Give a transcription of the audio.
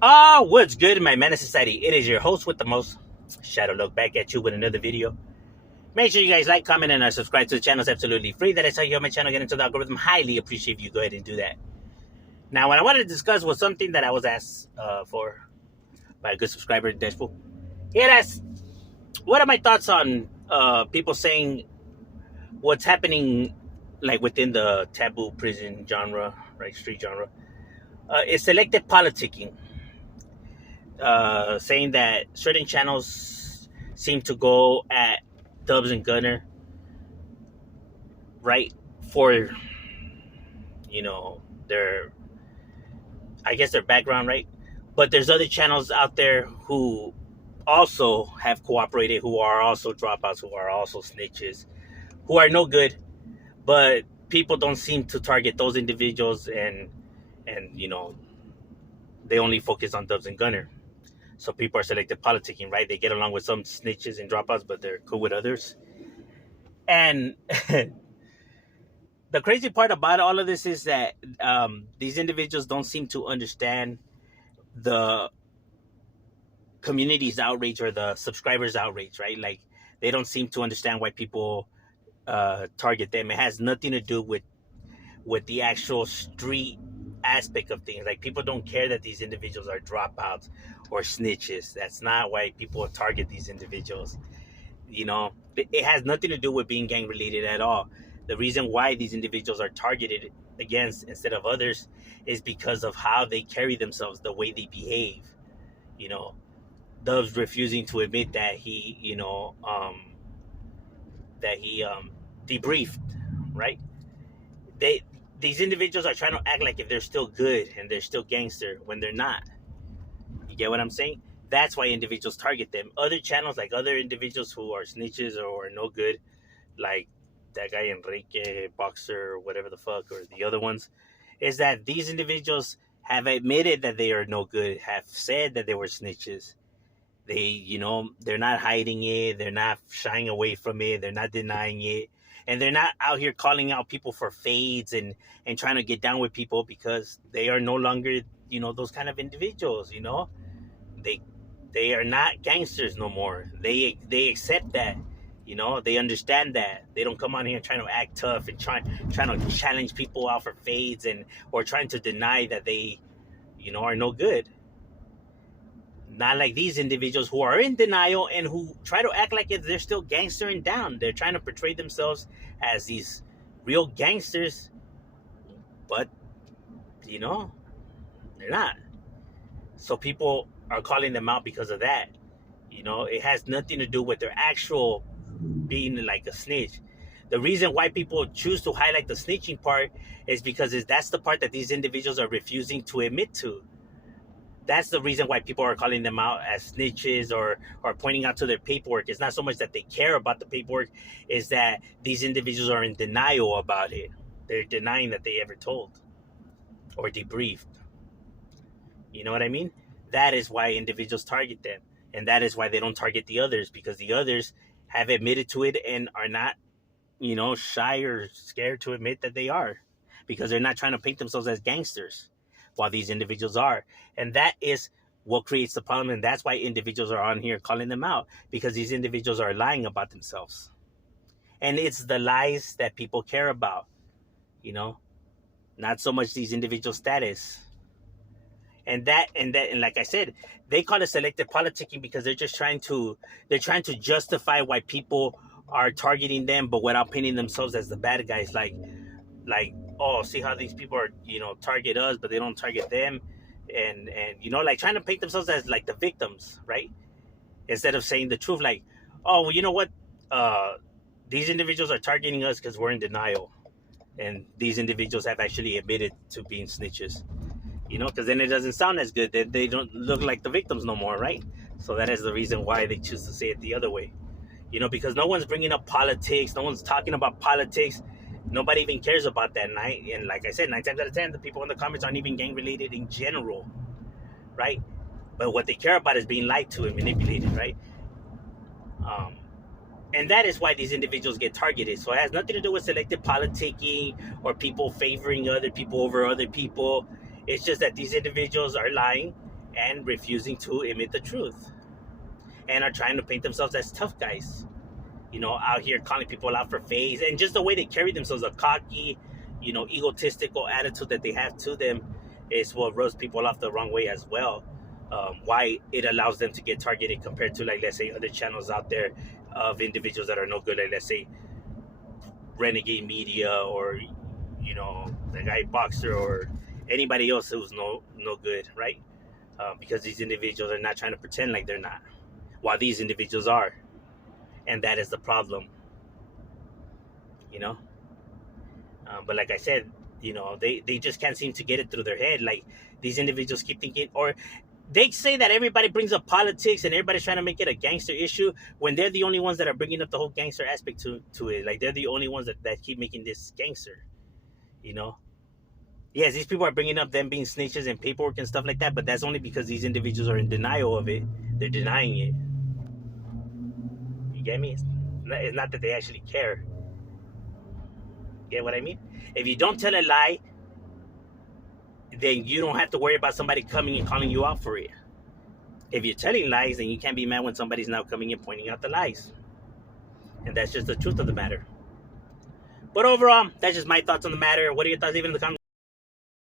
What's good, my menace society? It is your host with the most, Shadow Look, back at you with another video. Make sure you guys like, comment, and subscribe to the channel. It's absolutely free. That is how you help my channel get into the algorithm. Highly appreciate if you go ahead and do that. Now, what I wanted to discuss was something that I was asked for by a good subscriber, Dashpool. He had asked, what are my thoughts on people saying what's happening like within the taboo prison genre, right, street genre, is selective politicking. Saying that certain channels seem to go at Dubs and Gunner, right, for their, I guess, their background, right? But there's other channels out there who also have cooperated, who are also dropouts, who are also snitches, who are no good, but people don't seem to target those individuals, and they only focus on Dubs and Gunner. So people are selective politicking, right? They get along with some snitches and dropouts, but they're cool with others. And the crazy part about all of this is that these individuals don't seem to understand the community's outrage or the subscribers' outrage, right? Like, they don't seem to understand why people target them. It has nothing to do with the actual street aspect of things. Like, people don't care that these individuals are dropouts or snitches. That's not why people target these individuals. It has nothing to do with being gang related at all. The reason why these individuals are targeted against instead of others is because of how they carry themselves, the way they behave. Dubs refusing to admit that he debriefed, right? These individuals are trying to act like if they're still good and they're still gangster when they're not. You get what I'm saying? That's why individuals target them. Other channels, like other individuals who are snitches or are no good, like that guy Enrique, Boxer, or whatever the fuck, or the other ones, is that these individuals have admitted that they are no good, have said that they were snitches. They're not hiding it. They're not shying away from it. They're not denying it. And they're not out here calling out people for fades and trying to get down with people, because they are no longer, those kind of individuals, They are not gangsters no more. They accept that. They understand that. They don't come on here trying to act tough and trying to challenge people out for fades or trying to deny that they, are no good. Not like these individuals who are in denial and who try to act like if they're still gangster and down. They're trying to portray themselves as these real gangsters, but they're not. So people are calling them out because of that. It has nothing to do with their actual being like a snitch. The reason why people choose to highlight the snitching part is because that's the part that these individuals are refusing to admit to. That's the reason why people are calling them out as snitches or pointing out to their paperwork. It's not so much that they care about the paperwork, is that these individuals are in denial about it. They're denying that they ever told or debriefed. You know what I mean? That is why individuals target them. And that is why they don't target the others, because the others have admitted to it and are not, shy or scared to admit that they are, because they're not trying to paint themselves as gangsters, while these individuals are. And that is what creates the problem. And that's why individuals are on here calling them out, because these individuals are lying about themselves. And it's the lies that people care about, not so much these individual status. And like I said, they call it selective politicking because they're trying to justify why people are targeting them, but without painting themselves as the bad guys. Like, oh, see how these people are, target us, but they don't target them, and like trying to paint themselves as like the victims, right? Instead of saying the truth, like, oh, well, you know what, these individuals are targeting us because we're in denial, and these individuals have actually admitted to being snitches. Because then it doesn't sound as good. They don't look like the victims no more, right? So that is the reason why they choose to say it the other way. Because no one's bringing up politics. No one's talking about politics. Nobody even cares about that. And like I said, 9 times out of 10, the people in the comments aren't even gang related in general, right? But what they care about is being lied to and manipulated, right? And that is why these individuals get targeted. So it has nothing to do with selective politicking or people favoring other people over other people. It's just that these individuals are lying and refusing to admit the truth, and are trying to paint themselves as tough guys. Out here calling people out for face, and just the way they carry themselves, a cocky, egotistical attitude that they have to them, is what rubs people off the wrong way as well. Why it allows them to get targeted compared to, like, let's say, other channels out there of individuals that are no good, like, let's say, Renegade Media, or the guy Boxer, or anybody else who's no good, right? Because these individuals are not trying to pretend like they're not, while these individuals are, and that is the problem. But like I said, they just can't seem to get it through their head. Like, these individuals keep thinking, or they say that everybody brings up politics and everybody's trying to make it a gangster issue, when they're the only ones that are bringing up the whole gangster aspect to it. Like, they're the only ones that keep making this gangster. Yes, these people are bringing up them being snitches and paperwork and stuff like that, but that's only because these individuals are in denial of it. They're denying it. You get me? It's not that they actually care. Get what I mean? If you don't tell a lie, then you don't have to worry about somebody coming and calling you out for it. If you're telling lies, then you can't be mad when somebody's now coming and pointing out the lies. And that's just the truth of the matter. But overall, that's just my thoughts on the matter. What are your thoughts? Leave it in the comments.